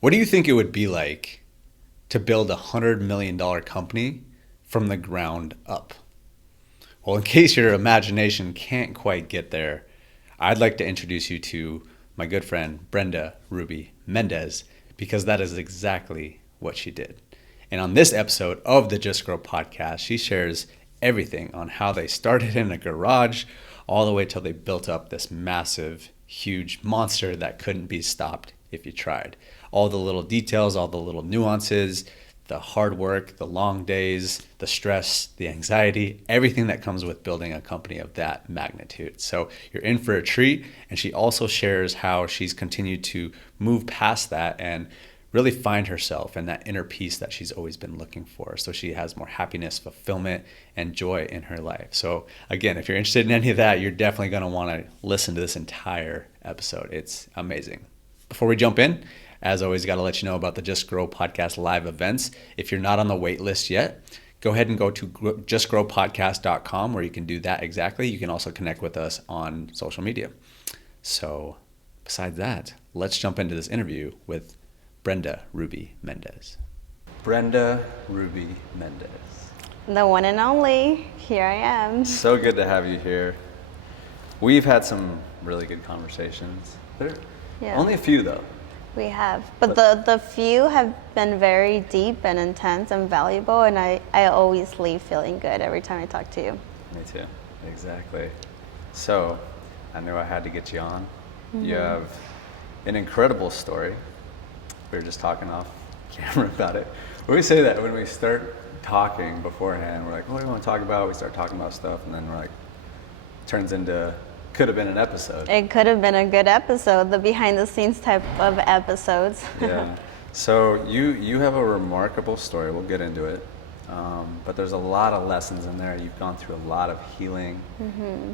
What do you think it would be like to build $100 million company from the ground up? Well, in case your imagination can't quite get there, I'd like to introduce you to my good friend, Brenda Ruby Mendez, because that is exactly what she did. And on this episode of the Just Grow podcast, she shares everything on how they started in a garage all the way till they built up this massive, huge monster that couldn't be stopped if you tried. All the little details, all the little nuances, the hard work, the long days, the stress, the anxiety, everything that comes with building a company of that magnitude. So you're in for a treat. And she also shares how she's continued to move past that and really find herself and that inner peace that she's always been looking for. So she has more happiness, fulfillment, and joy in her life. So again, if you're interested in any of that, you're definitely going to want to listen to this entire episode. It's amazing. Before we jump in, as always, got to let you know about the Just Grow podcast live events. If you're not on the wait list yet, go ahead and go to justgrowpodcast.com where you can do that exactly. You can also connect with us on social media. So besides that, let's jump into this interview with Brenda Ruby Mendez. Brenda Ruby Mendez. The one and only. Here I am. So good to have you here. We've had some really good conversations. Only a few though. We have. But the few have been very deep and intense and valuable, and I always leave feeling good every time I talk to you. Me too. Exactly. So I knew I had to get you on. Mm-hmm. You have an incredible story. We were just talking off camera about it. We say that when we start talking beforehand, we're like, what do you want to talk about? We start talking about stuff, and then we're like, turns into, could have been an episode. It could have been a good episode, the behind the scenes type of episodes. Yeah. So you have a remarkable story. We'll get into it. But there's a lot of lessons in there. You've gone through a lot of healing. Mm-hmm.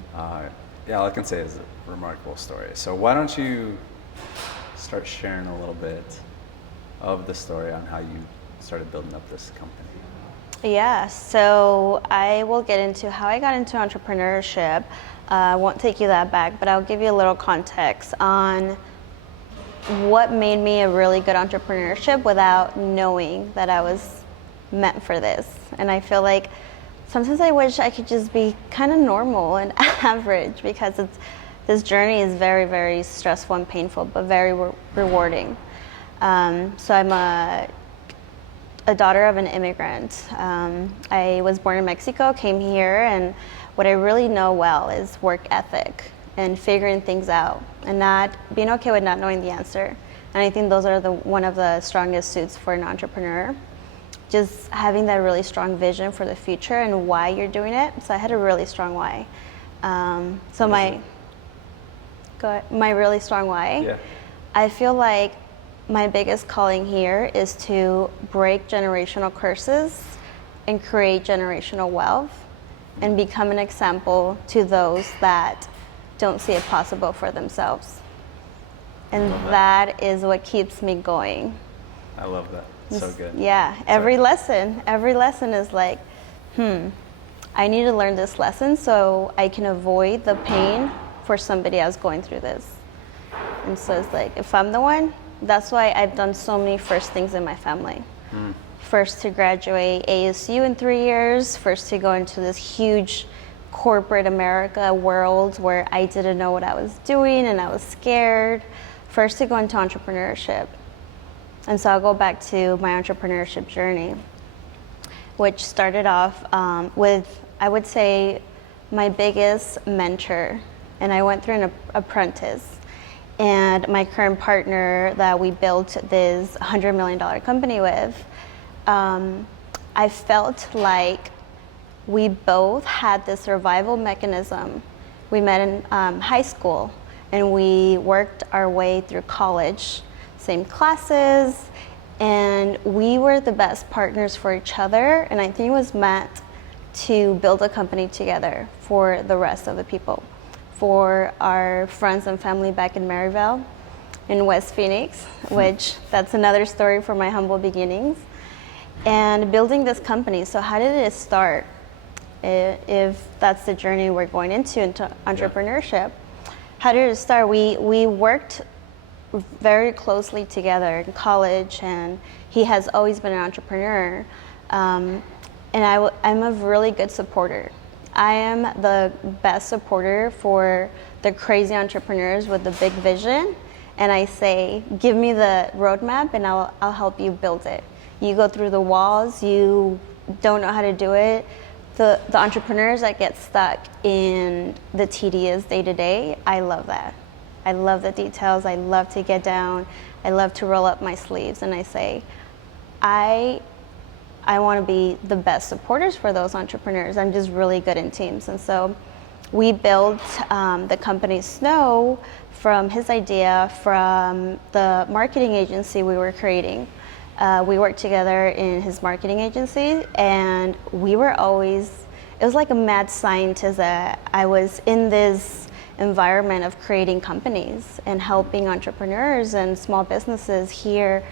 Yeah, all I can say is a remarkable story. So why don't you start sharing a little bit of the story on how you started building up this company? Yeah, so I will get into how I got into entrepreneurship. I won't take you that back, but I'll give you a little context on what made me a really good entrepreneurship without knowing that I was meant for this. And I feel like sometimes I wish I could just be kind of normal and average, because this journey is very, very stressful and painful, but very rewarding. So I'm a daughter of an immigrant. I was born in Mexico, came here, and what I really know well is work ethic and figuring things out and not being okay with not knowing the answer. And I think those are one of the strongest suits for an entrepreneur. Just having that really strong vision for the future and why you're doing it. So I had a really strong why. My really strong why. Yeah. I feel like my biggest calling here is to break generational curses and create generational wealth and become an example to those that don't see it possible for themselves. And that is what keeps me going. I love that. So good. Yeah, every lesson is like, I need to learn this lesson so I can avoid the pain for somebody else going through this. And so it's like, if I'm the one, that's why I've done so many first things in my family. First to graduate ASU in 3 years, first to go into this huge corporate America world where I didn't know what I was doing and I was scared. First to go into entrepreneurship. And so I'll go back to my entrepreneurship journey, which started off with, I would say, my biggest mentor. And I went through an apprentice. And my current partner that we built this $100 million company with, I felt like we both had this survival mechanism. We met in high school, and we worked our way through college, same classes, and we were the best partners for each other, and I think it was meant to build a company together for the rest of the people, for our friends and family back in Maryville, in West Phoenix, which that's another story for my humble beginnings, and building this company. So how did it start? If that's the journey we're going into entrepreneurship, how did it start? We worked very closely together in college, and he has always been an entrepreneur. And I'm a really good supporter. I am the best supporter for the crazy entrepreneurs with the big vision. And I say, give me the roadmap and I'll help you build it. You go through the walls, you don't know how to do it. The entrepreneurs that get stuck in the tedious day-to-day, I love that. I love the details. I love to get down. I love to roll up my sleeves. And I say, I want to be the best supporters for those entrepreneurs. I'm just really good in teams. And so we built the company Snow from his idea from the marketing agency we were creating. We worked together in his marketing agency, and we were always, it was like a mad scientist that I was in this environment of creating companies and helping entrepreneurs and small businesses here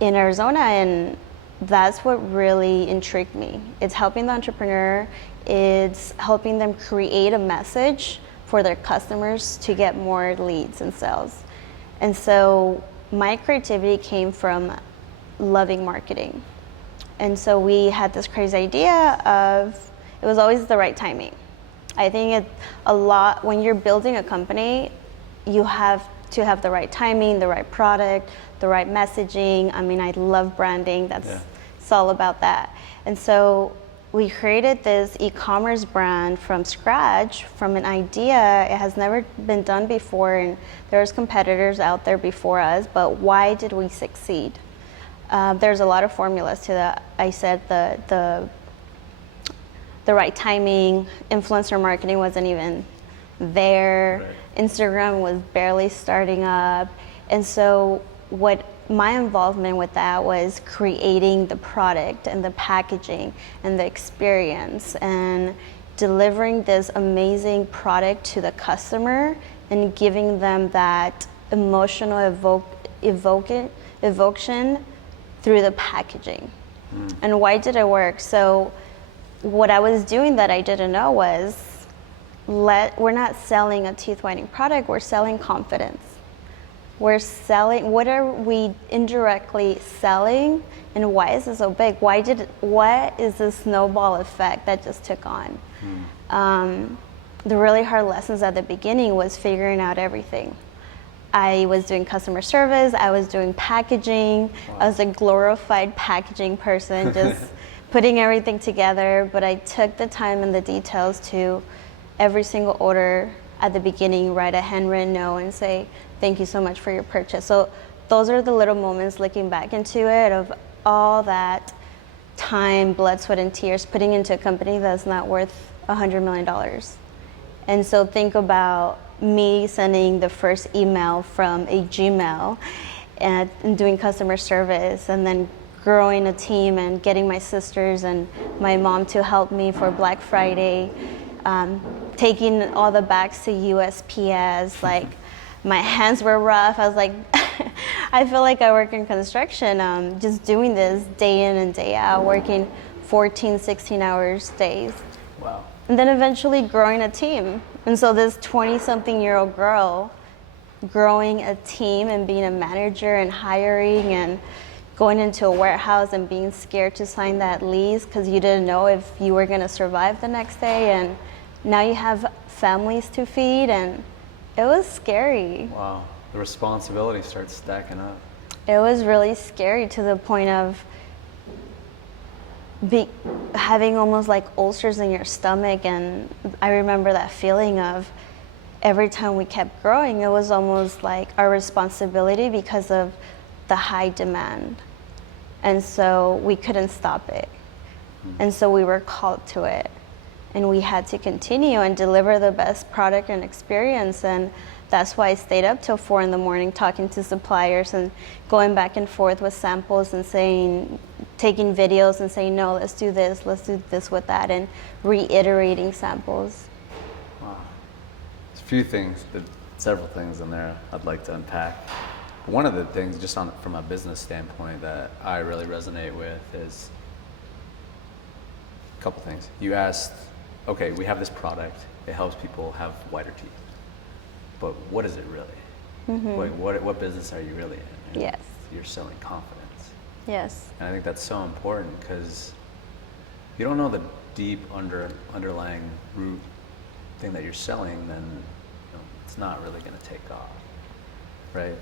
in Arizona. And that's what really intrigued me. It's helping the entrepreneur, it's helping them create a message for their customers to get more leads and sales. And so my creativity came from loving marketing. And so we had this crazy idea of, it was always the right timing. I think when you're building a company, you have to have the right timing, the right product, the right messaging. I mean, I love branding. It's all about that. And so we created this e-commerce brand from scratch, from an idea. It has never been done before, and there's competitors out there before us, but why did we succeed? There's a lot of formulas to that. I said the right timing, influencer marketing wasn't even there. Right. Instagram was barely starting up. And so what my involvement with that was creating the product and the packaging and the experience and delivering this amazing product to the customer and giving them that emotional evocation through the packaging. And why did it work? So what I was doing that I didn't know was, we're not selling a teeth whitening product, we're selling confidence. We're selling, what are we indirectly selling, and why is it so big? What is the snowball effect that just took on? The really hard lessons at the beginning was figuring out everything. I was doing customer service, I was doing packaging. Wow. I was a glorified packaging person, just putting everything together, but I took the time and the details to every single order at the beginning, write a handwritten note and say, thank you so much for your purchase. So those are the little moments looking back into it of all that time, blood, sweat, and tears putting into a company that's not worth $100 million. And so think about me sending the first email from a Gmail and doing customer service, and then growing a team and getting my sisters and my mom to help me for Black Friday, taking all the bags to USPS. Like, my hands were rough. I was like, I feel like I work in construction, just doing this day in and day out, working 14, 16 hours days. Wow. And then eventually growing a team. And so this 20-something-year-old girl growing a team and being a manager and hiring and going into a warehouse and being scared to sign that lease because you didn't know if you were going to survive the next day. And now you have families to feed, and it was scary. Wow. The responsibility starts stacking up. It was really scary to the point of having almost like ulcers in your stomach. And I remember that feeling of every time we kept growing, it was almost like our responsibility because of the high demand. And so we couldn't stop it. And so we were called to it. And we had to continue and deliver the best product and experience. And that's why I stayed up till 4 a.m. talking to suppliers and going back and forth with samples and taking videos and saying, no, let's do this with that, and reiterating samples. Wow. There's several things in there I'd like to unpack. One of the things, just from a business standpoint, that I really resonate with is a couple things. You asked, okay, we have this product, it helps people have whiter teeth, but what is it really? What business are you really in? And Yes. you're selling confidence. Yes. And I think that's so important, because if you don't know the deep underlying root thing that you're selling, then it's not really going to take off, right?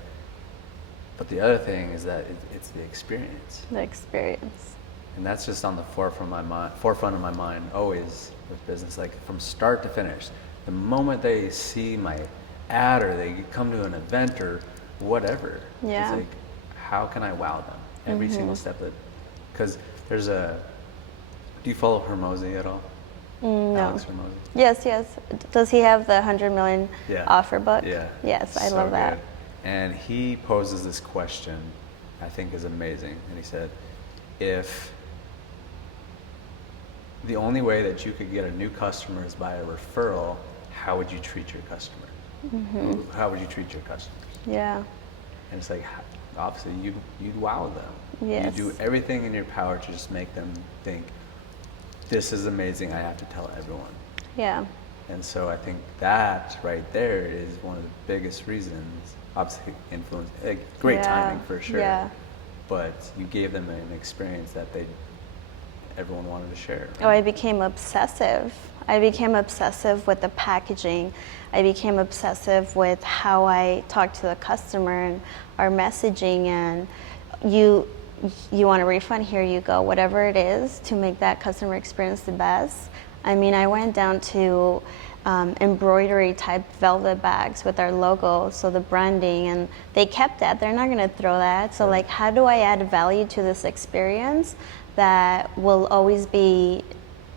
But the other thing is that it's the experience. The experience. And that's just on the forefront of my mind always with business, like from start to finish. The moment they see my ad or they come to an event or whatever, Yeah. it's like, how can I wow them every single step of it? Because there's do you follow Hermosi at all? No. Alex Hermosi? Yes. Does he have the 100 million offer book? Yeah. Yes, I So love that. good. And he poses this question, I think is amazing. And he said, if the only way that you could get a new customer is by a referral, how would you treat your customer? How would you treat your customers? Yeah. And it's like, obviously, you'd wow them. Yes. You do everything in your power to just make them think, this is amazing, I have to tell everyone. Yeah. And so I think that right there is one of the biggest reasons, obviously influence, great timing for sure. Yeah. But you gave them an experience that everyone wanted to share. Right? Oh, I became obsessive. I became obsessive with the packaging. I became obsessive with how I talk to the customer and our messaging. And you want a refund? Here you go. Whatever it is to make that customer experience the best. I mean, I went down to embroidery type velvet bags with our logo, so the branding, and they kept that. They're not going to throw that. So like, how do I add value to this experience that will always be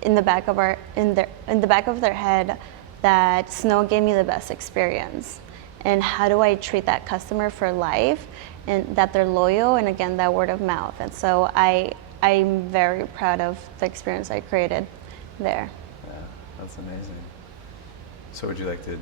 in the back of their head, that Snow gave me the best experience? And how do I treat that customer for life, and that they're loyal, and again, that word of mouth. And so I'm very proud of the experience I created there. Yeah, that's amazing. So would you like to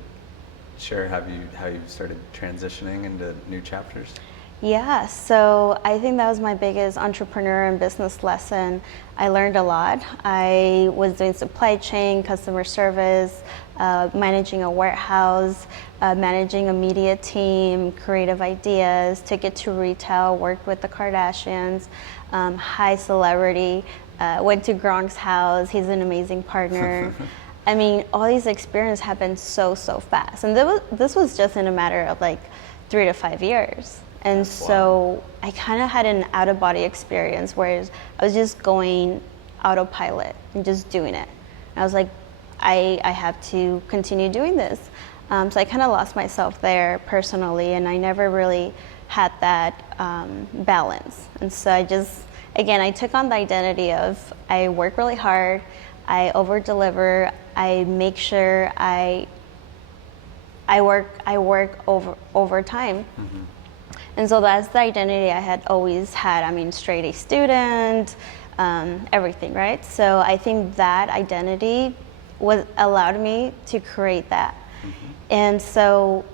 share how you started transitioning into new chapters? Yeah, so I think that was my biggest entrepreneur and business lesson. I learned a lot. I was doing supply chain, customer service, managing a warehouse, managing a media team, creative ideas, took it to retail, worked with the Kardashians, high celebrity, went to Gronk's house. He's an amazing partner. I mean, all these experiences happened so fast. And this was just in a matter of like 3 to 5 years. And so I kind of had an out-of-body experience where I was just going autopilot and just doing it. And I was like, I have to continue doing this. So I kind of lost myself there personally, and I never really had that balance. And so I took on the identity of, I work really hard, I over-deliver, I make sure I work overtime. Mm-hmm. And so that's the identity I had always had. I mean, straight A student, everything, right? So I think that identity allowed me to create that. Mm-hmm. And so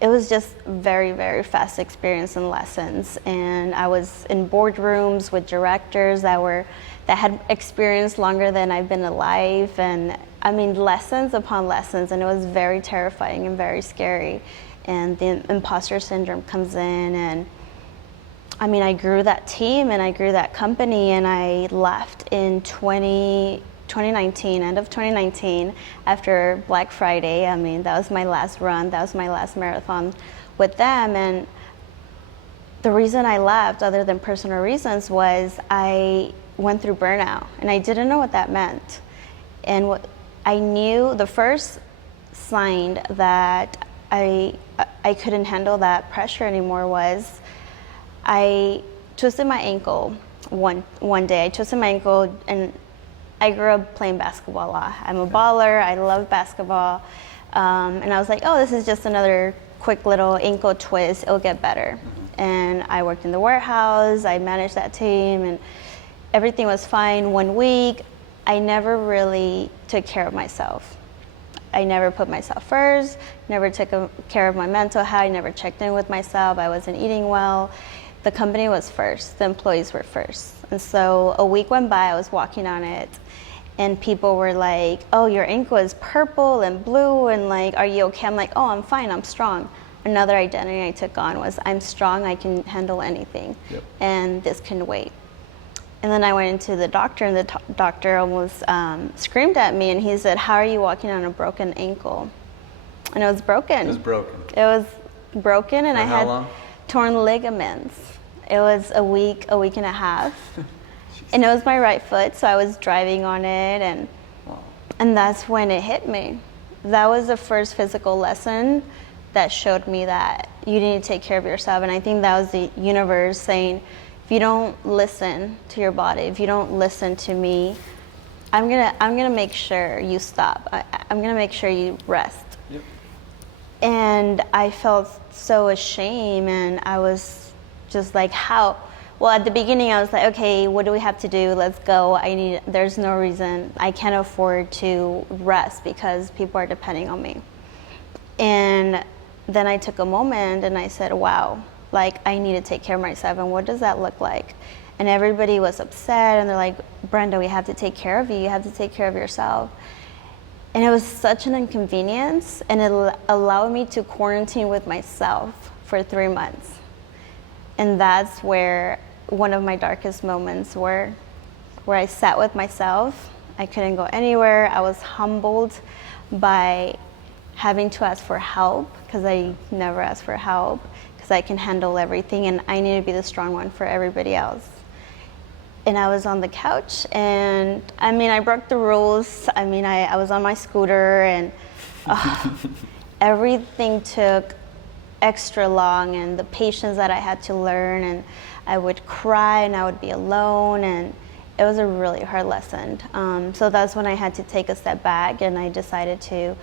it was just very, very fast experience and lessons. And I was in boardrooms with directors that had experienced longer than I've been alive. And I mean, lessons upon lessons. And it was very terrifying and very scary. And the imposter syndrome comes in, and I mean, I grew that team and I grew that company, and I left in 2019, end of 2019, after Black Friday. I mean, that was my last run, that was my last marathon with them. And the reason I left, other than personal reasons, was I went through burnout, and I didn't know what that meant. And what I knew, the first sign that I couldn't handle that pressure anymore was I twisted my ankle one day. I twisted my ankle, and I grew up playing basketball a lot. I'm a baller. I love basketball. And I was like, oh, this is just another quick little ankle twist. It'll get better. Mm-hmm. And I worked in the warehouse. I managed that team, and everything was fine. 1 week, I never really took care of myself. I never put myself first, never took care of my mental health, I never checked in with myself, I wasn't eating well. The company was first, the employees were first. And so a week went by, I was walking on it, and people were like, oh, your ankle is purple and blue, and like, are you okay? I'm like, oh, I'm fine, I'm strong. another identity I took on was I'm strong, I can handle anything, Yep. and this can wait. And then I went into the doctor, and the doctor almost screamed at me, and he said, "How are you walking on a broken ankle?" And it was broken. It was broken. It was broken, and For I how had long? torn ligaments. It was a week and a half. And it was my right foot, so I was driving on it, and Wow. and that's when it hit me. That was the first physical lesson that showed me that you need to take care of yourself. And I think that was the universe saying, if you don't listen to your body, if you don't listen to me, I'm gonna make sure you stop. I'm gonna make sure you rest. Yep. And I felt so ashamed, and I was just like, how? Well, at the beginning I was like, okay, what do we have to do? Let's go. There's no reason. I can't afford to rest because people are depending on me. And then I took a moment and I said, wow, like I need to take care of myself, and what does that look like? And everybody was upset, and they're like, Brenda, we have to take care of you. You have to take care of yourself. And it was such an inconvenience, and it allowed me to quarantine with myself for 3 months. And that's where one of my darkest moments were, where I sat with myself. I couldn't go anywhere. I was humbled by having to ask for help, because I never asked for help, because I can handle everything, and I need to be the strong one for everybody else. And I was on the couch, and I mean, I broke the rules. I mean, I was on my scooter, and everything took extra long, and the patience that I had to learn, and I would cry, and I would be alone, and it was a really hard lesson. So that's when I had to take a step back, and I decided to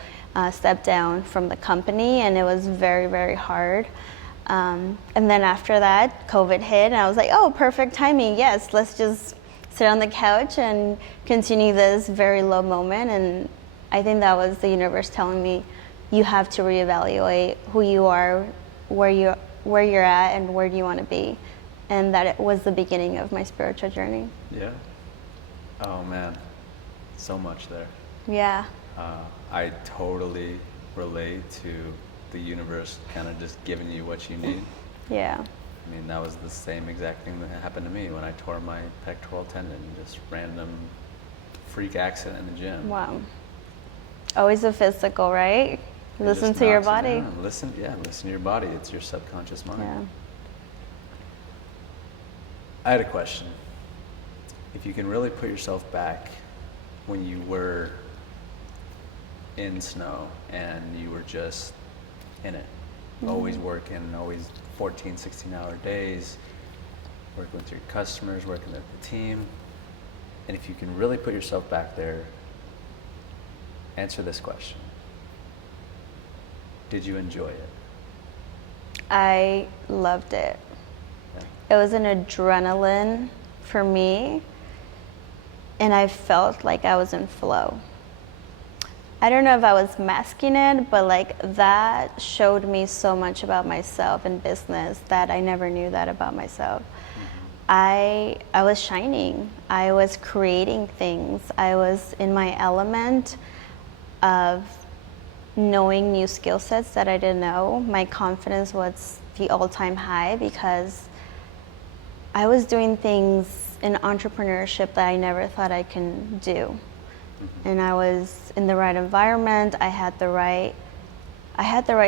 step down from the company, and it was very, very hard. And then after that, COVID hit, and I was like, oh, perfect timing. Yes, let's just sit on the couch and continue this very low moment. And I think that was the universe telling me, you have to reevaluate who you are, where you're at, and where do you want to be. And that it was the beginning of my spiritual journey. Yeah. Oh man, so much there. Yeah. I totally relate to the universe kind of just giving you what you need. Yeah. I mean, that was the same exact thing that happened to me when I tore my pectoral tendon, just random freak accident in the gym. Wow. Always a physical, right? It Listen just to your knocks you body. down. Listen to your body. It's your subconscious mind. Yeah. I had a question. If you can really put yourself back when you were in snow and you were just in it, always working, always 14, 16-hour days, working with your customers, working with the team, and if you can really put yourself back there, answer this question. Did you enjoy it? I loved it. Yeah. It was an adrenaline for me, and I felt like I was in flow. I don't know if I was masking it, but like that showed me so much about myself in business that I never knew that about myself. I was shining. I was creating things. I was in my element of knowing new skill sets that I didn't know. My confidence was the all-time high because I was doing things in entrepreneurship that I never thought I can do. And I was in the right environment. I had the right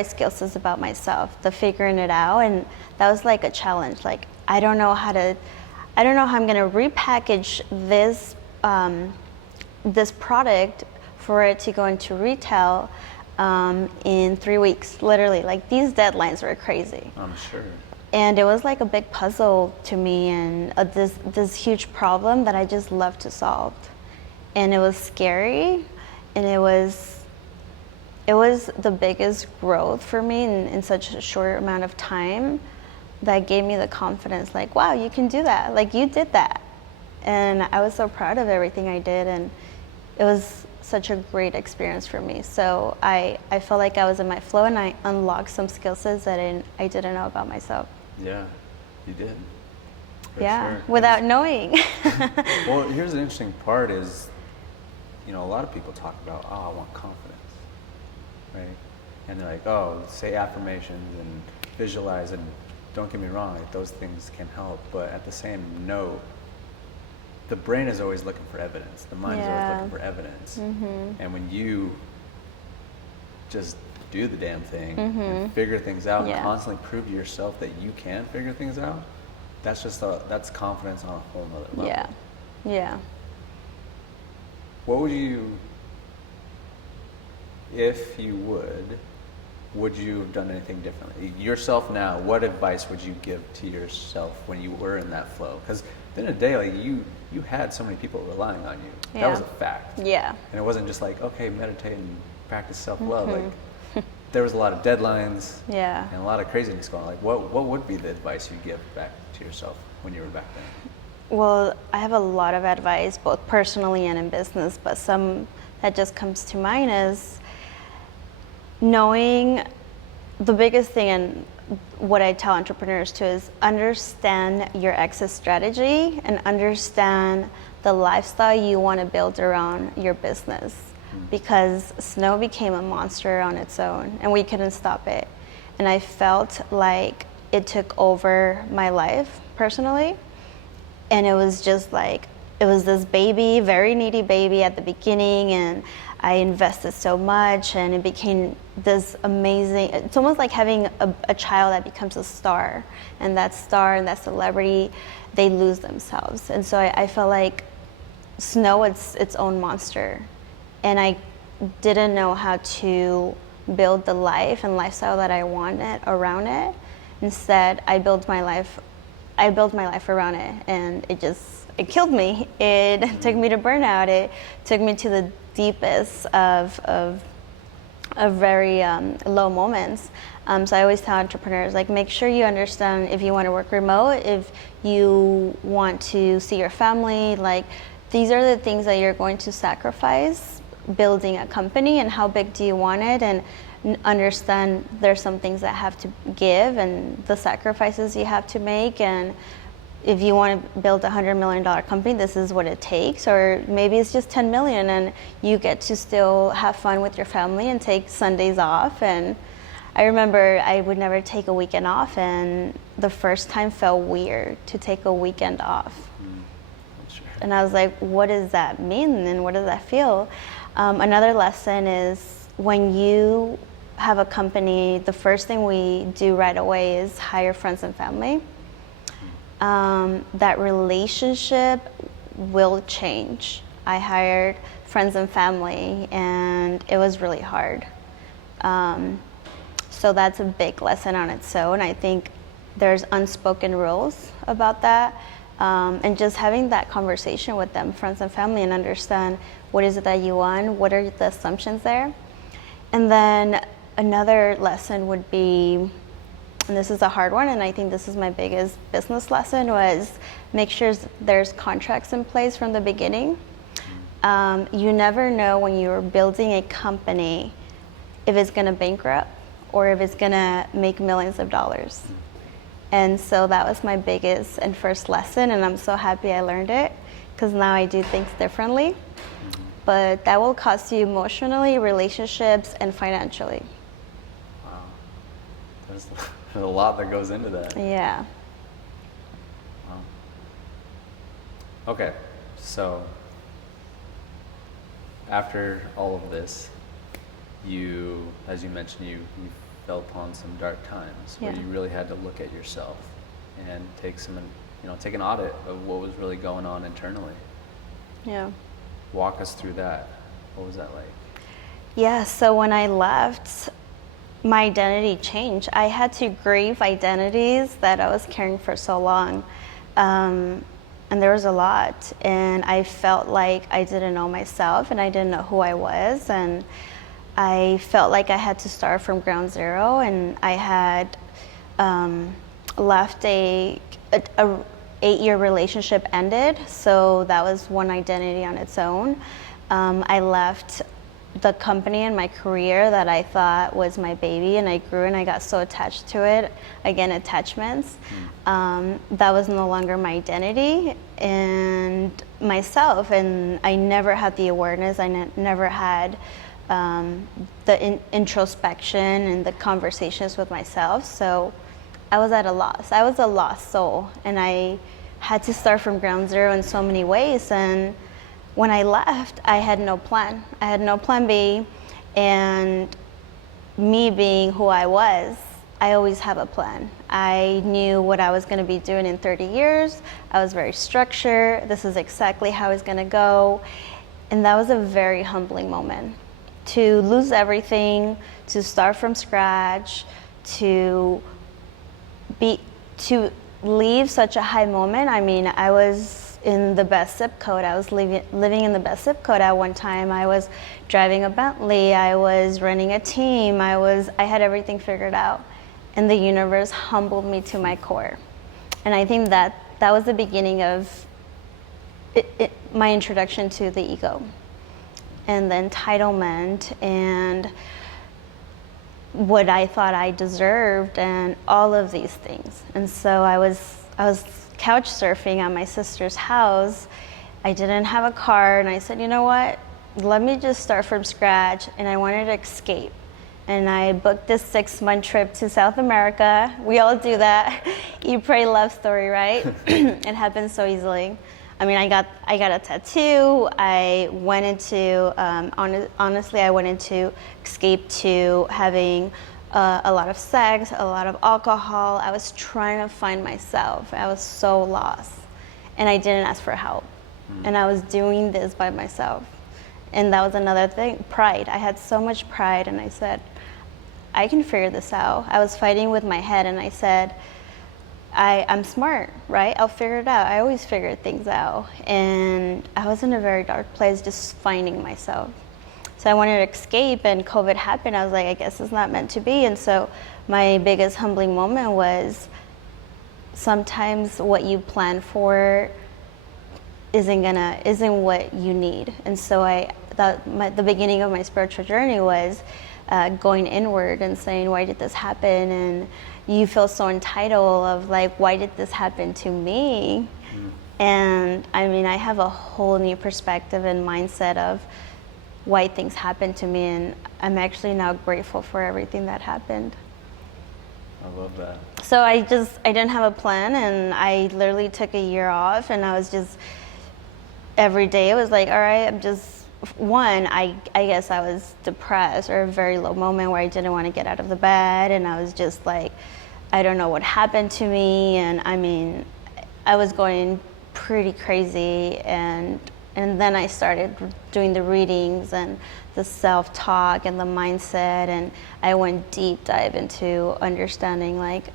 skill sets about myself, the figuring it out, and that was like a challenge. Like I don't know how I'm gonna repackage this this product for it to go into retail in 3 weeks. Literally, like these deadlines were crazy. I'm sure. And it was like a big puzzle to me, and this huge problem that I just loved to solve. And it was scary, and it was the biggest growth for me in such a short amount of time that gave me the confidence, like, wow, you can do that. Like, you did that. And I was so proud of everything I did, and it was such a great experience for me. So I felt like I was in my flow, and I unlocked some skill sets that I didn't know about myself. Yeah, you did. For yeah, sure. without knowing. Well, here's the interesting part is, a lot of people talk about, I want confidence, right? and they're like, oh, say affirmations and visualize, and don't get me wrong, like those things can help, but at the same note, the brain is always looking for evidence. The mind is always looking for evidence. And when you just do the damn thing and figure things out and constantly prove to yourself that you can figure things out, that's confidence on a whole nother level. Yeah. What would you, if you would you have done anything differently? Yourself now, what advice would you give to yourself when you were in that flow? Because at the end of the day, like you had so many people relying on you. That was a fact. Yeah. And it wasn't just like, okay, meditate and practice self-love. Like there was a lot of deadlines and a lot of craziness going on. Like what would be the advice you give back to yourself when you were back then? Well, I have a lot of advice, both personally and in business, but some that just comes to mind is knowing the biggest thing, and what I tell entrepreneurs too, is understand your exit strategy and understand the lifestyle you want to build around your business. Because Snow became a monster on its own and we couldn't stop it. And I felt like it took over my life personally. And it was just like, it was this baby, very needy baby at the beginning, and I invested so much, and it became this amazing, it's almost like having a child that becomes a star, and that star and that celebrity, they lose themselves. And so I felt like Snow was its own monster, and I didn't know how to build the life and lifestyle that I wanted around it. Instead, I built my life around it, and it killed me. It took me to burnout. It took me to the deepest of very low moments. So I always tell entrepreneurs, like, make sure you understand if you want to work remote, if you want to see your family, like, these are the things that you're going to sacrifice building a company, and how big do you want it, and understand there's some things that have to give and the sacrifices you have to make. And if you want to build $100 million company, this is what it takes. Or maybe it's just 10 million and you get to still have fun with your family and take Sundays off. And I remember I would never take a weekend off, and the first time felt weird to take a weekend off. Sure. And I was like, what does that mean and what does that feel? Another lesson is, when you have a company, the first thing we do right away is hire friends and family. That relationship will change. I hired friends and family, and it was really hard. So that's a big lesson on its own. I think there's unspoken rules about that. And just having that conversation with them, friends and family, and understand what is it that you want, what are the assumptions there. And then another lesson would be, and this is a hard one, and I think this is my biggest business lesson, was make sure there's contracts in place from the beginning. You never know when you're building a company if it's gonna bankrupt or if it's gonna make millions of dollars. And so that was my biggest and first lesson, and I'm so happy I learned it, because now I do things differently. But that will cost you emotionally, relationships, and financially. Wow. There's a lot that goes into that. Yeah. Wow. Okay, so after all of this, as you mentioned, you fell upon some dark times where you really had to look at yourself and take an audit of what was really going on internally. Yeah. Walk us through that. What was that like? Yeah, so when I left, my identity changed. I had to grieve identities that I was carrying for so long. And there was a lot. And I felt like I didn't know myself, and I didn't know who I was. And I felt like I had to start from ground zero. And I had left a 8-year relationship ended, so that was one identity on its own. I left the company and my career that I thought was my baby, and I grew and I got so attached to it. Again, attachments. That was no longer my identity and myself, and I never had the awareness. I never had the introspection and the conversations with myself. So I was at a loss. I was a lost soul, and I had to start from ground zero in so many ways. And when I left, I had no plan. I had no plan B, and me being who I was, I always have a plan. I knew what I was going to be doing in 30 years. I was very structured. This is exactly how it's going to go. And that was a very humbling moment. To lose everything, to start from scratch, to leave such a high moment. I mean, I was in the best zip code. I was living in the best zip code at one time. I was driving a Bentley. I was running a team. I had everything figured out. And the universe humbled me to my core. And I think that was the beginning of my introduction to the ego and the entitlement and what I thought I deserved and all of these things. And so I was couch surfing at my sister's house. I didn't have a car, and I said, you know what? Let me just start from scratch. And I wanted to escape. And I booked this 6-month trip to South America. We all do that. Eat, pray, love story, right? It happens so easily. I mean, I got a tattoo. I went into, honestly, I went into escape to having a lot of sex, a lot of alcohol. I was trying to find myself. I was so lost. And I didn't ask for help. And I was doing this by myself. And that was another thing, pride. I had so much pride, and I said, I can figure this out. I was fighting with my head, and I said, I'm smart, right? I'll figure it out. I always figure things out. And I was in a very dark place, just finding myself. So I wanted to escape, and COVID happened. I was like, I guess it's not meant to be. And so my biggest humbling moment was sometimes what you plan for isn't what you need. And so the beginning of my spiritual journey was going inward and saying, why did this happen? And you feel so entitled of like, why did this happen to me? And I mean, I have a whole new perspective and mindset of why things happen to me, and I'm actually now grateful for everything that happened. I love that. So I didn't have a plan, and I literally took a year off, and I was just, every day it was like, all right, I guess I was depressed, or a very low moment where I didn't want to get out of the bed, and I was just like, I don't know what happened to me. And I mean, I was going pretty crazy, and then I started doing the readings and the self-talk and the mindset, and I went deep dive into understanding like,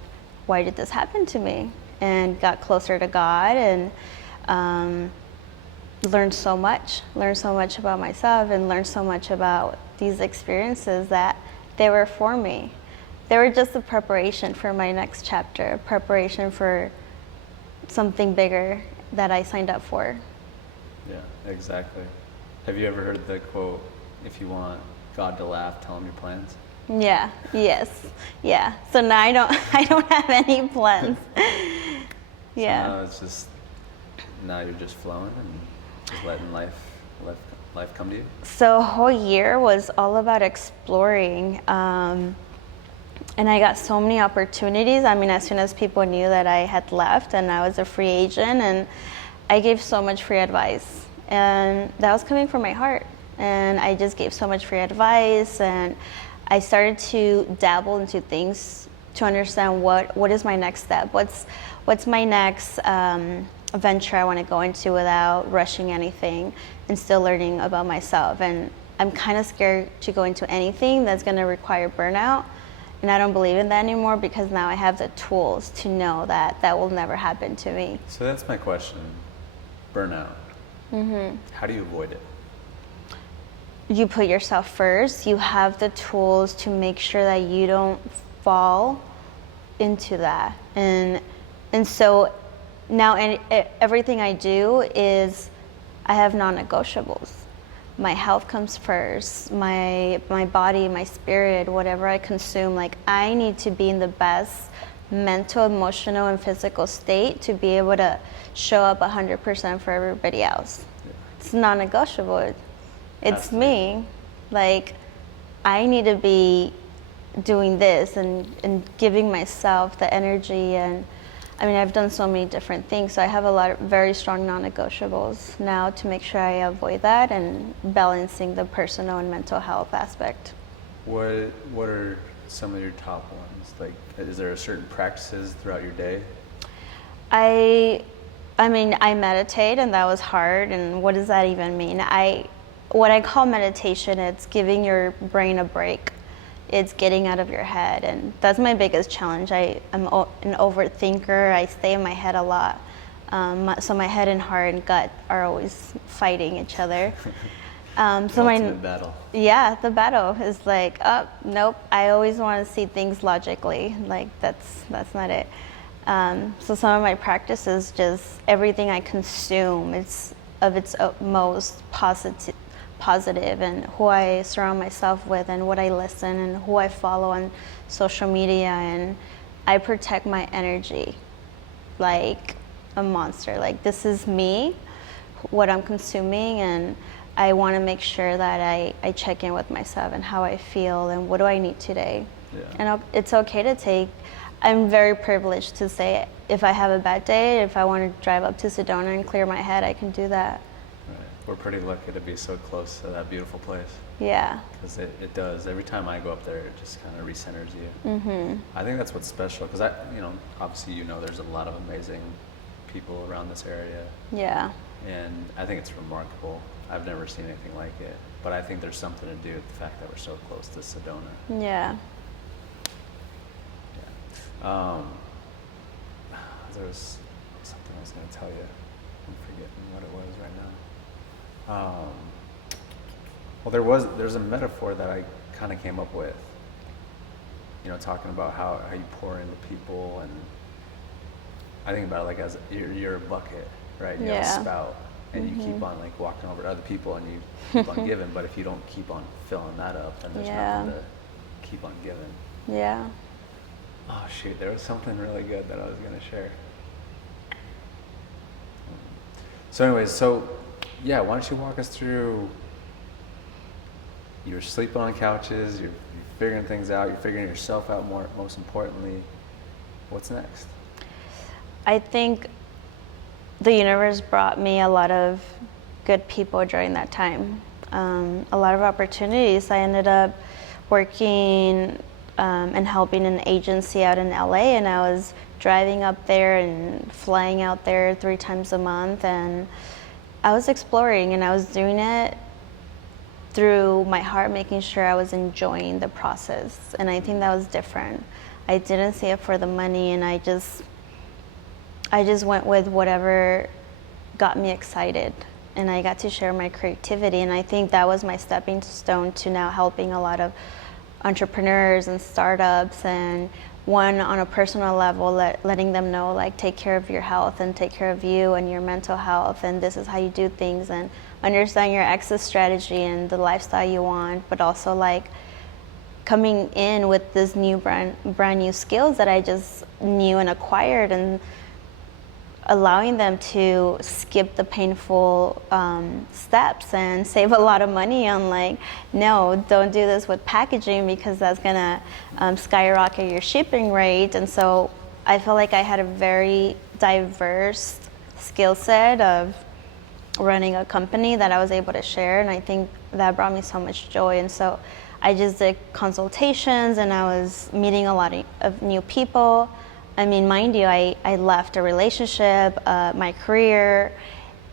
why did this happen to me? And got closer to God, and learned so much about myself, and learned so much about these experiences that they were for me. They were just a preparation for my next chapter, a preparation for something bigger that I signed up for. Yeah, exactly. Have you ever heard the quote, if you want God to laugh, tell him your plans? Yeah, yes, yeah. So now I don't have any plans. Yeah. So now it's just, now you're just flowing and just letting life come to you? So a whole year was all about exploring. And I got so many opportunities. I mean, as soon as people knew that I had left and I was a free agent, and I gave so much free advice. And that was coming from my heart. And I just gave so much free advice, and I started to dabble into things to understand what is my next step, what's my next venture I want to go into without rushing anything, and still learning about myself. And I'm kind of scared to go into anything that's going to require burnout, and I don't believe in that anymore, because now I have the tools to know that that will never happen to me. So that's my question. Burnout. Mm-hmm. How do you avoid it? You put yourself first. You have the tools to make sure that you don't fall into that. And so now everything I do is, I have non-negotiables. My health comes first, my body, my spirit, whatever I consume. Like, I need to be in the best mental, emotional, and physical state to be able to show up 100% for everybody else. Yeah. It's non-negotiable. It's me. Like, I need to be doing this and giving myself the energy. And I mean, I've done so many different things, so I have a lot of very strong non-negotiables now to make sure I avoid that and balancing the personal and mental health aspect. What are some of your top ones? Like, is there certain practices throughout your day? I mean, I meditate, and that was hard. And what does that even mean? What I call meditation, it's giving your brain a break. It's getting out of your head, and that's my biggest challenge. I'm an overthinker. I stay in my head a lot. So my head and heart and gut are always fighting each other. So my battle. Yeah, the battle is like, oh, nope. I always want to see things logically. Like that's not it. So some of my practices, just everything I consume, it's of its most positive, and who I surround myself with, and what I listen, and who I follow on social media, and I protect my energy like a monster. Like, this is me, what I'm consuming, and I want to make sure that I check in with myself and how I feel and what do I need today. And it's okay to take. I'm very privileged to say, if I have a bad day, if I want to drive up to Sedona and clear my head, I can do that. Right. We're pretty lucky to be so close to that beautiful place. Yeah. Because it does. Every time I go up there, it just kind of recenters you. Mm-hmm. I think that's what's special. Because obviously, there's a lot of amazing people around this area. Yeah. And I think it's remarkable. I've never seen anything like it. But I think there's something to do with the fact that we're so close to Sedona. Yeah. There was something I was going to tell you. I'm forgetting what it was right now. Well, there's a metaphor that I kind of came up with. Talking about how you pour into people, and I think about it like as you're a bucket, right? You have a spout, and you keep on like walking over to other people, and you keep on giving. But if you don't keep on filling that up, then there's nothing to keep on giving. Yeah. Oh shoot, there was something really good that I was going to share. So anyways, why don't you walk us through, you're sleeping on couches, you're figuring things out, you're figuring yourself out most importantly. What's next? I think the universe brought me a lot of good people during that time. A lot of opportunities. I ended up working and helping an agency out in LA, and I was driving up there and flying out there 3 times a month, and I was exploring, and I was doing it through my heart, making sure I was enjoying the process. And I think that was different. I didn't see it for the money, and I just went with whatever got me excited, and I got to share my creativity. And I think that was my stepping stone to now helping a lot of entrepreneurs and startups, and one on a personal level, letting them know, like, take care of your health and take care of you and your mental health, and this is how you do things, and understand your exit strategy and the lifestyle you want, but also like coming in with this new brand new skills that I just knew and acquired, and allowing them to skip the painful steps and save a lot of money on, like, no, don't do this with packaging because that's gonna skyrocket your shipping rate. And so I feel like I had a very diverse skill set of running a company that I was able to share, and I think that brought me so much joy. And so I just did consultations, and I was meeting a lot of new people. I mean, mind you, I left a relationship, my career,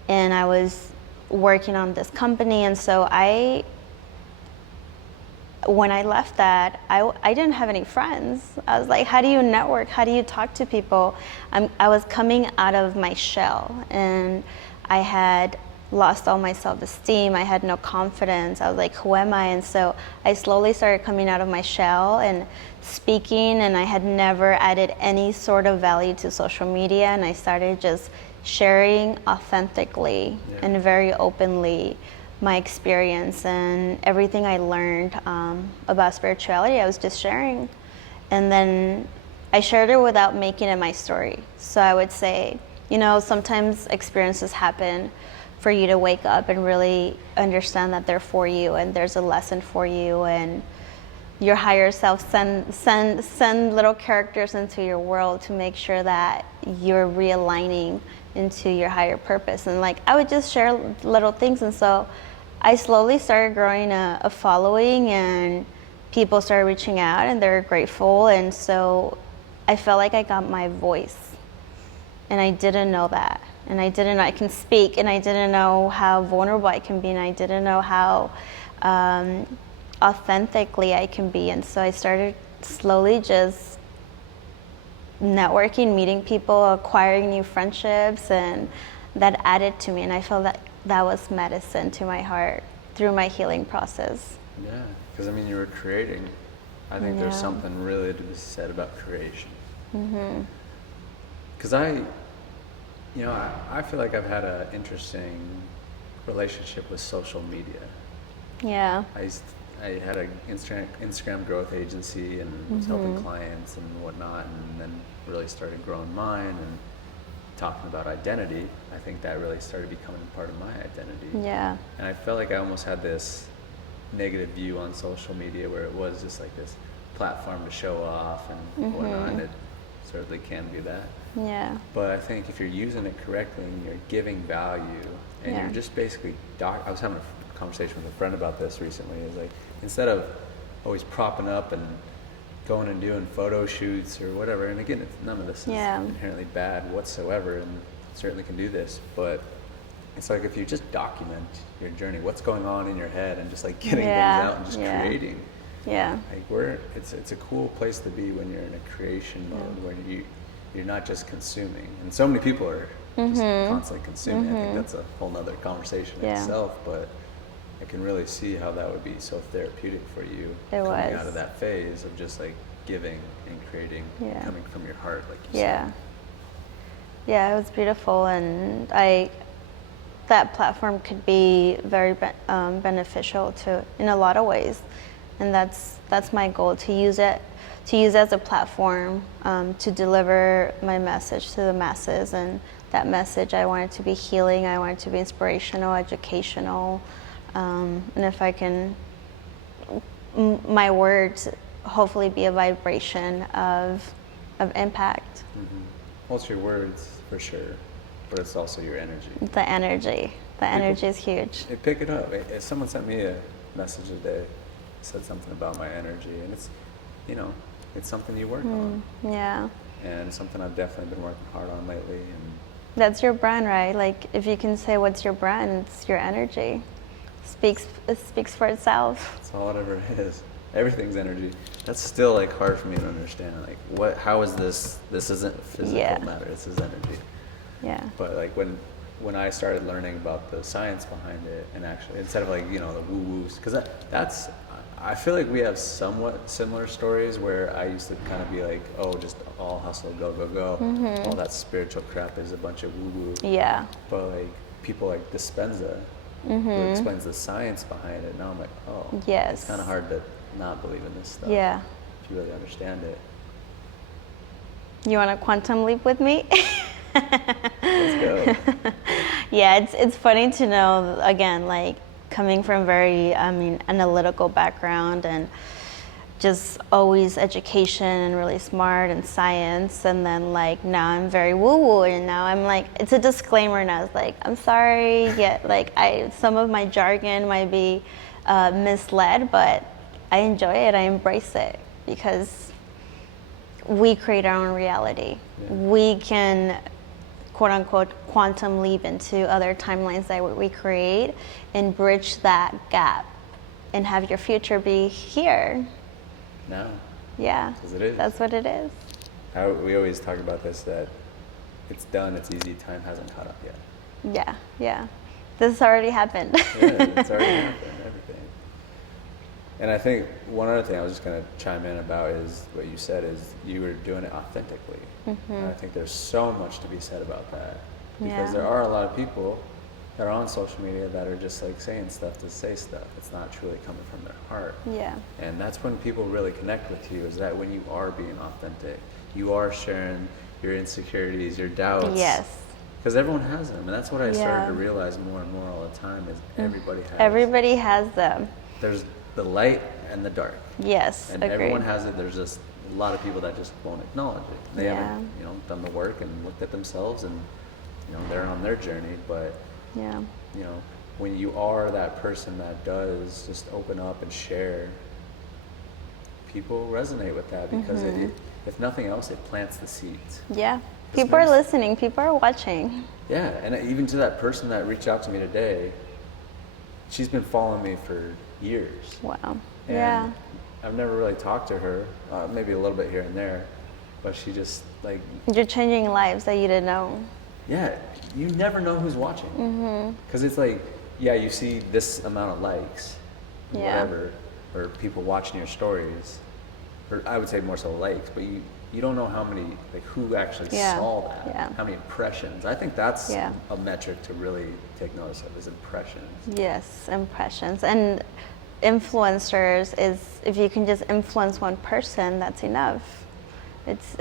and I was working on this company. And so when I left that, I didn't have any friends. I was like, how do you network? How do you talk to people? I was coming out of my shell, and I had lost all my self-esteem. I had no confidence. I was like, who am I? And so I slowly started coming out of my shell and speaking, and I had never added any sort of value to social media, and I started just sharing authentically and very openly my experience and everything I learned about spirituality. I was just sharing, and then I shared it without making it my story. So I would say, sometimes experiences happen for you to wake up and really understand that they're for you, and there's a lesson for you, and your higher self send little characters into your world to make sure that you're realigning into your higher purpose. And like I would just share little things, and so I slowly started growing a following, and people started reaching out and they're grateful. And so I felt like I got my voice, and I didn't know that, and I didn't know I can speak, and I didn't know how vulnerable I can be, and I didn't know how authentically I can be. And so I started slowly just networking, meeting people, acquiring new friendships, and that added to me. And I felt that that was medicine to my heart through my healing process. Yeah, because I mean, you were creating. I think there's something really to be said about creation. Because I feel like I've had an interesting relationship with social media. Yeah. I had an Instagram growth agency and was helping clients and whatnot, and then really started growing mine and talking about identity. I think that really started becoming part of my identity. Yeah. And I felt like I almost had this negative view on social media where it was just like this platform to show off and whatnot, and it certainly can be that. Yeah. But I think if you're using it correctly and you're giving value and you're just basically I was having a conversation with a friend about this recently. Is like, instead of always propping up and going and doing photo shoots or whatever, and again, none of this is inherently bad whatsoever, and certainly can do this, but it's like if you just document your journey, what's going on in your head, and just like getting things out and just creating. Yeah. Like it's a cool place to be when you're in a creation mode, where you're not just consuming. And so many people are just constantly consuming. I think that's a whole nother conversation in itself, but I can really see how that would be so therapeutic for you coming out of that phase of just like giving and creating, coming from your heart, like you said. Yeah, it was beautiful, and that platform could be very beneficial in a lot of ways, and that's my goal, to use it as a platform to deliver my message to the masses. And that message, I want it to be healing, I want it to be inspirational, educational, and if I can, my words hopefully be a vibration of impact. Well, it's your words for sure, but it's also your energy. The energy is huge. Pick it up. Someone sent me a message today, said something about my energy, and it's, it's something you work on. Yeah. And it's something I've definitely been working hard on lately. And that's your brand, right? Like, if you can say what's your brand, it's your energy. It speaks for itself. That's all it ever is. Everything's energy. That's still like hard for me to understand. Like, how is this? This isn't physical matter. This is energy. Yeah. But like when I started learning about the science behind it, and actually instead of like the woo-woos, because that's I feel like we have somewhat similar stories where I used to kind of be like, oh, just all hustle, go, go, go. All that spiritual crap is a bunch of woo-woo. Yeah. But like people like Dispenza, who explains the science behind it, now I'm like, oh, it's kind of hard to not believe in this stuff. Yeah. If you really understand it. You want a quantum leap with me? Let's go. Yeah, it's funny to know, again, like, coming from very, analytical background and just always education and really smart and science, and then like now I'm very woo-woo, and now I'm like, it's a disclaimer now, it's like, I'm sorry, like some of my jargon might be misled, but I enjoy it, I embrace it, because we create our own reality. We can, quote unquote, quantum leap into other timelines that we create and bridge that gap and have your future be here. Now. Yeah. Because it is. That's what it is. We always talk about this, that it's done, it's easy, time hasn't caught up yet. Yeah. This already happened. Yeah, it's already happened, everything. And I think one other thing I was just going to chime in about is what you said, is you were doing it authentically. And I think there's so much to be said about that. Because there are a lot of people that are on social media that are just like saying stuff to say stuff. It's not truly coming from their heart. Yeah. And that's when people really connect with you, is that when you are being authentic, you are sharing your insecurities, your doubts. Yes. Because everyone has them. And that's what I started to realize more and more all the time, is everybody has Everybody has them. There's the light and the dark. Yes, And agreed. everyone has it. There's just a lot of people that just won't acknowledge it. They Yeah. haven't, done the work and looked at themselves, and they're on their journey. But Yeah. when you are that person that does just open up and share, people resonate with that because if nothing else, it plants the seeds. Yeah. It's People are nice. listening. People are watching. Yeah, and even to that person that reached out to me today, she's been following me for years. Wow. And Yeah. I've never really talked to her, maybe a little bit here and there, but she just like, You're changing lives that you didn't know. yeah, you never know who's watching. Because it's like, yeah, you see this amount of likes, Yeah. whatever, or people watching your stories, or I would say more so likes, but you don't know how many, like who actually Yeah. saw that, Yeah. how many impressions. I think that's Yeah. a metric to really take notice of, is impressions. Yes, impressions. And influencers is, if you can just influence one person, that's enough. It's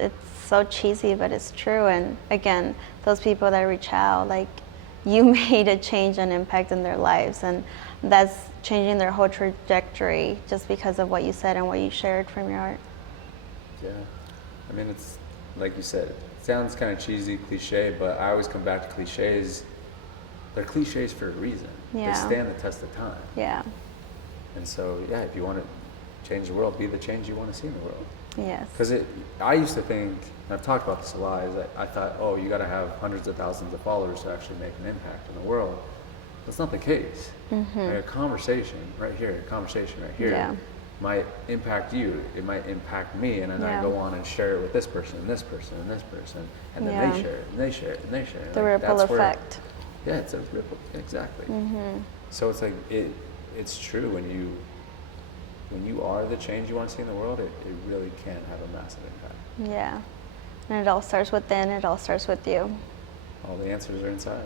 so cheesy, but it's true. And again, those people that reach out, like, you made a change and impact in their lives, and that's changing their whole trajectory just because of what you said and what you shared from your art. Yeah, I mean, it's like you said, it sounds kind of cheesy, cliche, but I always come back to cliches. They're cliches for a reason. Yeah. They stand the test of time. Yeah. And so, yeah, if you want to change the world, be the change you want to see in the world. Yes. Because I used to think, and I've talked about this a lot, is that I thought, oh, you got to have hundreds of thousands of followers to actually make an impact in the world. That's not the case. Like a conversation right here Yeah. might impact you. It might impact me, and then Yeah. I go on and share it with this person, and this person, and this person, and then Yeah. they share it, and they share it, and they share it. The Like, ripple that's where- effect. yeah, it's a ripple, exactly. So it's like it's true when you are the change you want to see in the world, it really can have a massive impact. Yeah. And it all starts within, it all starts with you. All the answers are inside.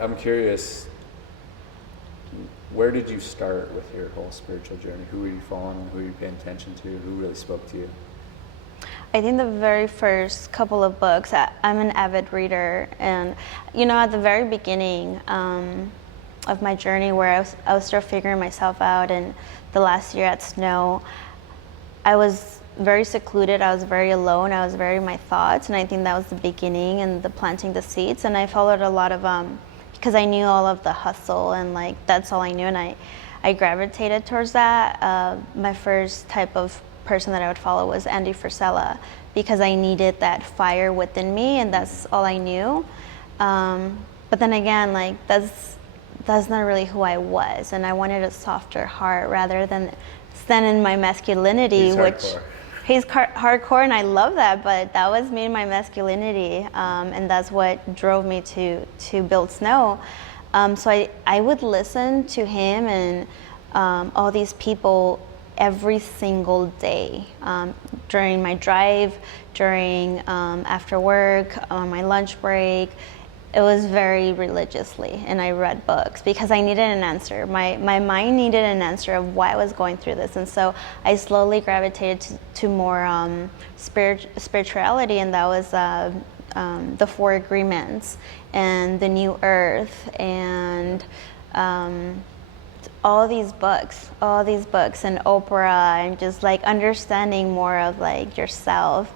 I'm curious, where did you start with your whole spiritual journey? Who were you following? Who were you paying attention to? Who really spoke to you? I think the very first couple of books, I'm an avid reader, and at the very beginning of my journey, where I was still figuring myself out, and the last year at Snow, I was very secluded, I was very alone, I was very in my thoughts, and I think that was the beginning and the planting the seeds. And I followed a lot of because I knew all of the hustle, and like that's all I knew, and I gravitated towards that. My first type of person that I would follow was Andy Frisella, because I needed that fire within me, and that's all I knew. But then again, like that's not really who I was, and I wanted a softer heart rather than stand in my masculinity. He's which hardcore. He's hardcore, and I love that, but that was me and my masculinity, and that's what drove me to build Snow. So I would listen to him and all these people every single day, during my drive, during after work, on my lunch break. It was very religiously, and I read books because I needed an answer. My mind needed an answer of why I was going through this, and so I slowly gravitated to more spirituality, and that was the Four Agreements and the New Earth, and all these books, and Oprah, and just like understanding more of like yourself.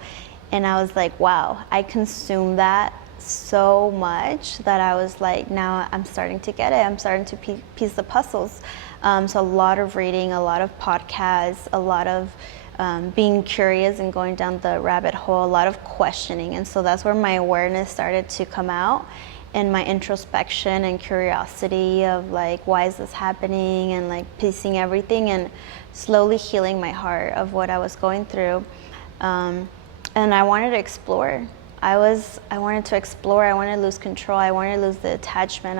And I was like, wow, I consumed that so much that I was like, now I'm starting to get it. I'm starting to piece the puzzles. So a lot of reading, a lot of podcasts, a lot of being curious and going down the rabbit hole, a lot of questioning. And so that's where my awareness started to come out, and my introspection and curiosity of like, why is this happening, and like piecing everything and slowly healing my heart of what I was going through. And I wanted to explore. I wanted to explore. I wanted to lose control. I wanted to lose the attachment.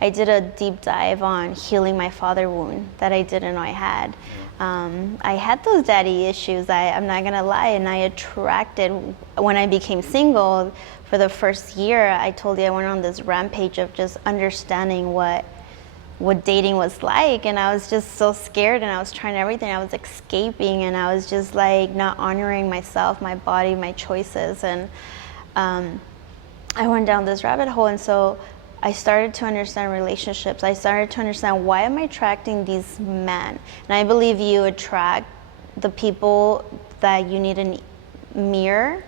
I did a deep dive on healing my father wound that I didn't know I had. I had those daddy issues, I'm not gonna lie, and I attracted, when I became single for the first year, I told you I went on this rampage of just understanding what dating was like, and I was just so scared, and I was trying everything. I was escaping, and I was just like not honoring myself, my body, my choices, and I went down this rabbit hole. And so I started to understand relationships. I started to understand, why am I attracting these men? And I believe you attract the people that you need a mirror,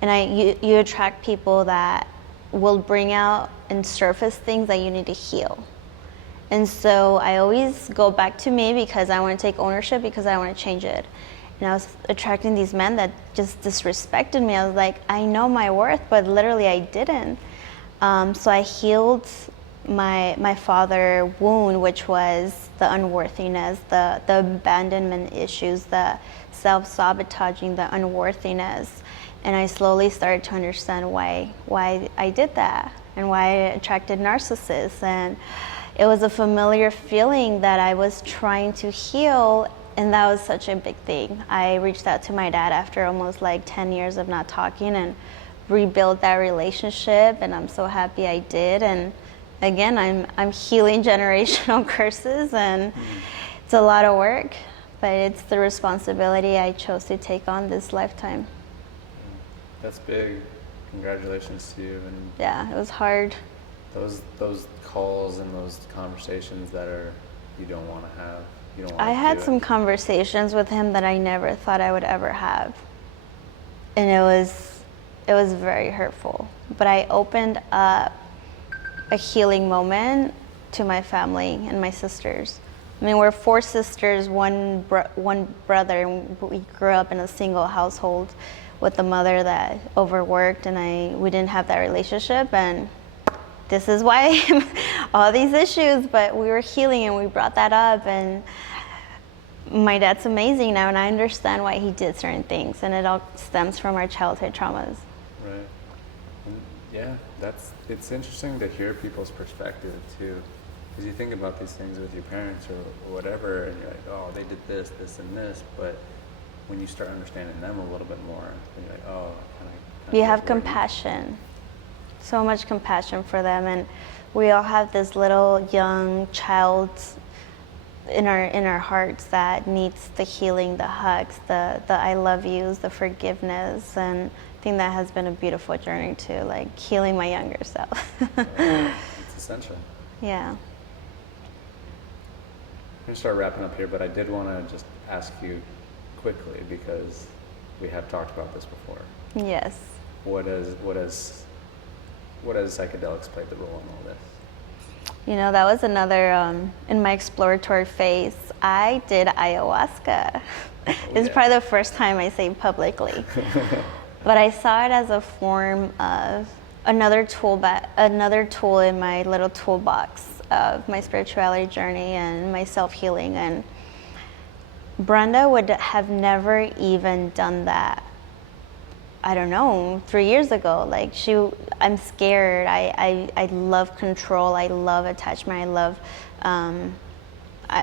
and you attract people that will bring out and surface things that you need to heal. And so I always go back to me, because I want to take ownership, because I want to change it. And I was attracting these men that just disrespected me. I was like, I know my worth, but literally I didn't. So I healed my father wound, which was the unworthiness, the abandonment issues, the self-sabotaging, the unworthiness. And I slowly started to understand why I did that, and why I attracted narcissists. And it was a familiar feeling that I was trying to heal, and that was such a big thing. I reached out to my dad after almost like 10 years of not talking, and rebuild that relationship, and I'm so happy I did. And again, I'm healing generational curses, and it's a lot of work, but it's the responsibility I chose to take on this lifetime. That's big. Congratulations to you. And yeah, it was hard. Those calls and those conversations that you don't want to have. You don't want I to had do some it. conversations with him that I never thought I would ever have, and it was very hurtful. But I opened up a healing moment to my family and my sisters. I mean, we're 4 sisters, one brother, and we grew up in a single household with a mother that overworked, and we didn't have that relationship. And this is why all these issues, but we were healing, and we brought that up. And my dad's amazing now, and I understand why he did certain things, and it all stems from our childhood traumas. Right. And yeah, it's interesting to hear people's perspective too, because you think about these things with your parents or whatever, and you're like, oh, they did this, this, and this, but when you start understanding them a little bit more, then you're like, oh, You have compassion, so much compassion for them, and we all have this little young child in our hearts that needs the healing, the hugs, the I love yous, the forgiveness. And I think that has been a beautiful journey too, like healing my younger self. It's essential. Yeah. I'm gonna start wrapping up here, but I did want to just ask you quickly, because we have talked about this before. Yes. What has psychedelics played the role in all this? You know, that was another, in my exploratory phase, I did ayahuasca. It's probably the first time I say publicly. But I saw it as a form of another tool in my little toolbox of my spirituality journey and my self-healing. And Brenda would have never even done that, I don't know, 3 years ago. Like, I'm scared. I love control. I love attachment. I love,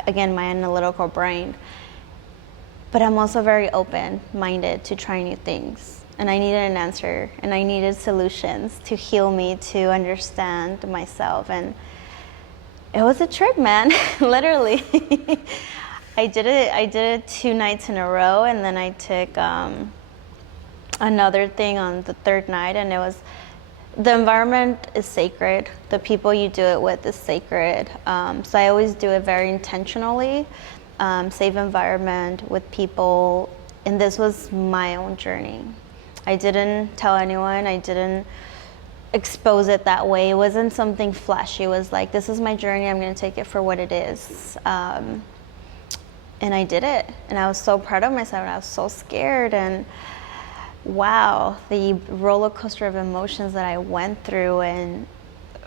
again, my analytical brain. But I'm also very open-minded to try new things. And I needed an answer, and I needed solutions to heal me, to understand myself. And it was a trip, man, literally. I did it 2 nights in a row, and then I took another thing on the 3rd night, and the environment is sacred. The people you do it with is sacred. So I always do it very intentionally, safe environment with people, and this was my own journey. I didn't tell anyone. I didn't expose it that way. It wasn't something flashy. It was like, this is my journey. I'm going to take it for what it is. And I did it. And I was so proud of myself. And I was so scared. And wow, the roller coaster of emotions that I went through. And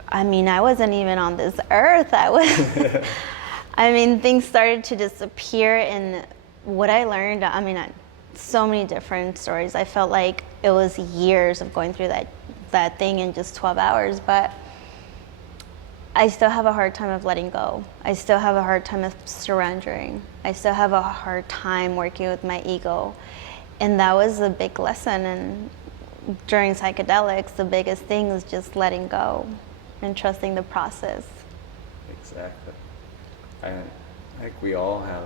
I mean, I wasn't even on this earth. I mean, things started to disappear. And what I learned, I mean, so many different stories. I felt like it was years of going through that thing in just 12 hours, but I still have a hard time of letting go. I still have a hard time of surrendering. I still have a hard time working with my ego. And that was a big lesson. And during psychedelics, the biggest thing is just letting go and trusting the process. Exactly. I think we all have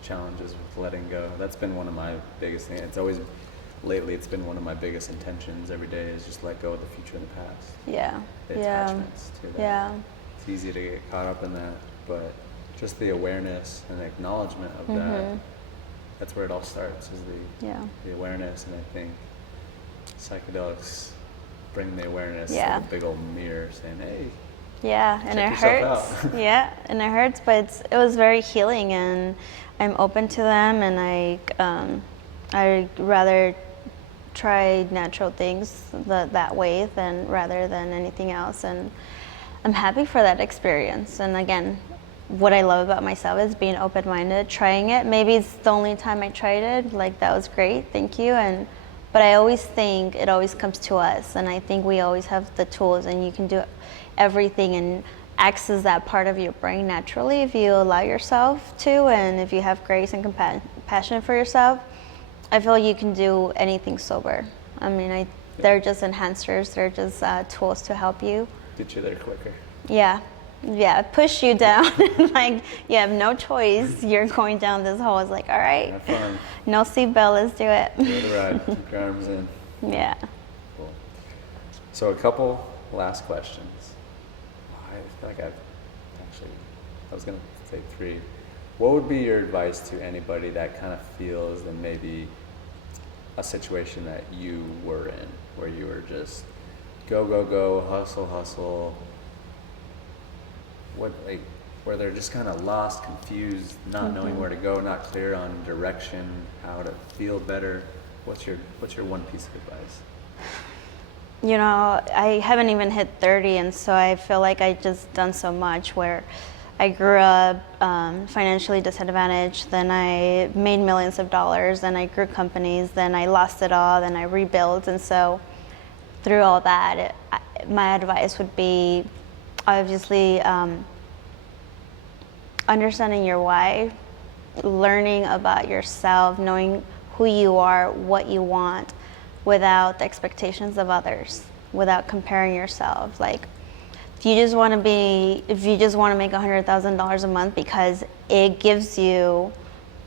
challenges with letting go. That's been one of my biggest things. It's always lately it's been one of my biggest intentions every day is just let go of the future and the past. Yeah. The Yeah. attachments to that. Yeah. It's easy to get caught up in that, but just the awareness and acknowledgement of that, that's where it all starts, is the awareness. And I think psychedelics bring the awareness, like a big old mirror saying, hey, yeah, and it check hurts. yourself out. Yeah, and it hurts, but it was very healing, and I'm open to them, and I rather try natural things that way rather than anything else, and I'm happy for that experience. And again, what I love about myself is being open-minded, trying it. Maybe it's the only time I tried it, like that was great, thank you. But I always think it always comes to us, and I think we always have the tools, and you can do everything and access that part of your brain naturally if you allow yourself to, and if you have grace and compassion for yourself. I feel you can do anything sober. I mean, they're just enhancers, they're just tools to help you. Get you there quicker. Yeah, push you down. Like, you have no choice. You're going down this hole. It's like, all right, Have fun. no seatbelt, let's do it. Enjoy the ride. Keep your arms in. Yeah. Cool. So a couple last questions. I feel like I was going to say 3. What would be your advice to anybody that kind of feels that maybe a situation that you were in, where you were just go, hustle, where they're just kind of lost, confused, not knowing where to go, not clear on direction, how to feel better? What's your one piece of advice? You know, I haven't even hit 30, and so I feel like I just done so much, where I grew up financially disadvantaged, then I made millions of dollars, then I grew companies, then I lost it all, then I rebuilt. And so through all that, my advice would be obviously understanding your why, learning about yourself, knowing who you are, what you want, without the expectations of others, without comparing yourself. Like, if you just want to make $100,000 a month because it gives you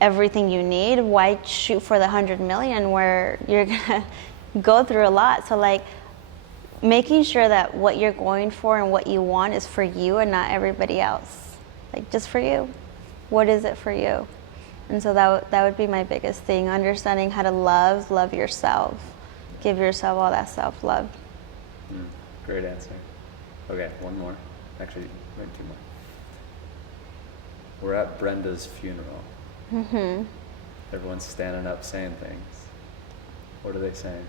everything you need, why shoot for the 100 million where you're gonna go through a lot? So like, making sure that what you're going for and what you want is for you and not everybody else. Like, just for you. What is it for you? And so that would be my biggest thing, understanding how to love yourself. Give yourself all that self-love. Great answer. Okay, one more. Actually, maybe 2 more. We're at Brenda's funeral. Everyone's standing up saying things. What are they saying?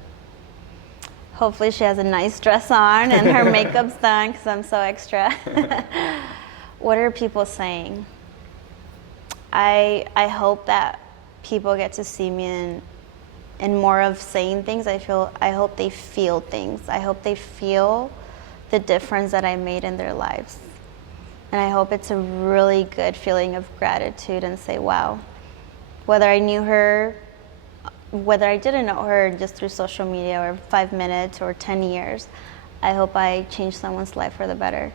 Hopefully she has a nice dress on and her makeup's done, because I'm so extra. What are people saying? I hope that people get to see me in more of saying things. I hope they feel things. I hope they feel the difference that I made in their lives. And I hope it's a really good feeling of gratitude and say, wow, whether I knew her, whether I didn't know her just through social media or 5 minutes or 10 years, I hope I changed someone's life for the better.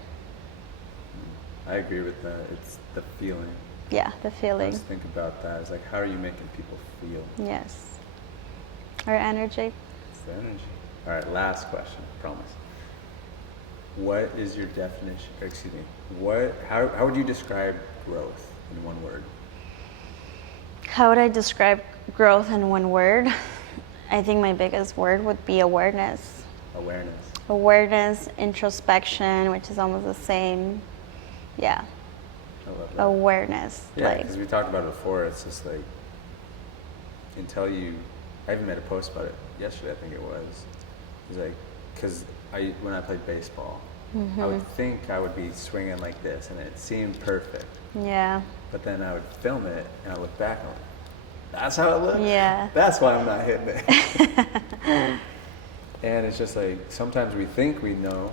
I agree with that. It's the feeling. Yeah, the feeling. Just think about that. It's like, how are you making people feel? Yes. Our energy. It's the energy. All right, last question, promise. What is your definition, or excuse me, how would you describe growth in one word? How would I describe growth in one word? I think my biggest word would be awareness. Awareness, introspection, which is almost the same. Yeah. I love that. Awareness. Yeah, because we talked about it before. It's just like, until you, I even made a post about it yesterday, I think it was. It was like, because when I played baseball, I would think I would be swinging like this, and it seemed perfect. Yeah. But then I would film it, and I look back, and I'm like, that's how it looks? Yeah. That's why I'm not hitting it. And it's just like, sometimes we think we know,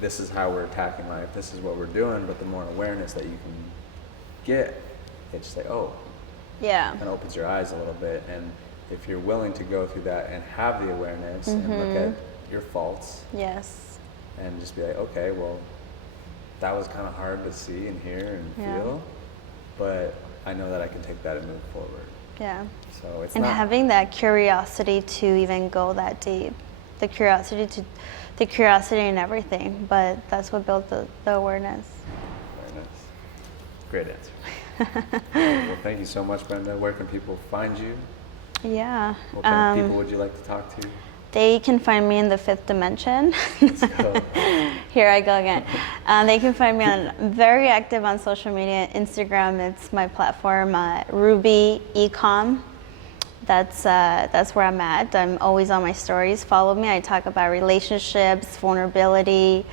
this is how we're attacking life, this is what we're doing, but the more awareness that you can get, it's just like, oh. Yeah. And opens your eyes a little bit. And if you're willing to go through that and have the awareness and look at your faults. Yes. And just be like, okay, well, that was kind of hard to see and hear and feel, but I know that I can take that and move forward. Yeah. So it's And not having that curiosity to even go that deep, the curiosity in everything, but that's what built the awareness. very nice. Great answer. Well, thank you so much, Brenda. Where can people find you? Yeah. What kind of people would you like to talk to? They can find me in the fifth dimension. Let's go. Here I go again. They can find me very active on social media. Instagram, it's my platform, Ruby Ecom. That's where I'm at. I'm always on my stories. Follow me. I talk about relationships, vulnerability,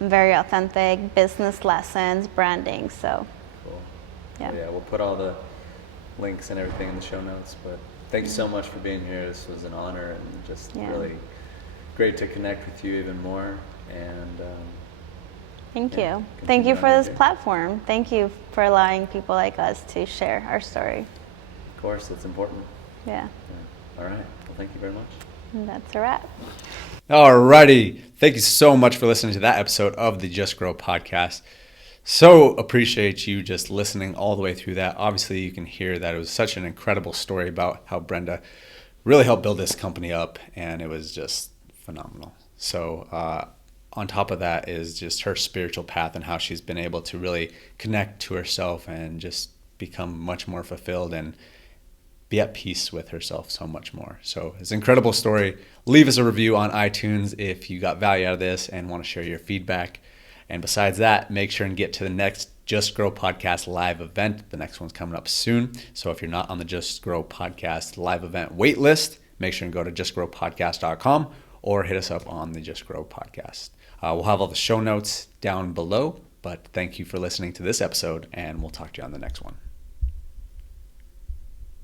very authentic, business lessons, branding. So, Cool. yeah. Well, yeah, we'll put all the links and everything in the show notes. But thank you so much for being here. This was an honor and just really great to connect with you even more. And Thank yeah, you. Thank you continue for on your this journey. platform. Thank you for allowing people like us to share our story. Of course, it's important. Yeah, Yeah. All right. Well, thank you very much. and that's a wrap. Alrighty. Thank you so much for listening to that episode of the Just Grow podcast. So appreciate you just listening all the way through that. Obviously, you can hear that it was such an incredible story about how Brenda really helped build this company up, and it was just phenomenal. So on top of that is just her spiritual path and how she's been able to really connect to herself and just become much more fulfilled and be at peace with herself so much more. So it's an incredible story. Leave us a review on iTunes if you got value out of this and want to share your feedback. And besides that, make sure and get to the next Just Grow Podcast live event. The next one's coming up soon. So if you're not on the Just Grow Podcast live event wait list, make sure and go to justgrowpodcast.com or hit us up on the Just Grow Podcast. We'll have all the show notes down below. But thank you for listening to this episode, and we'll talk to you on the next one.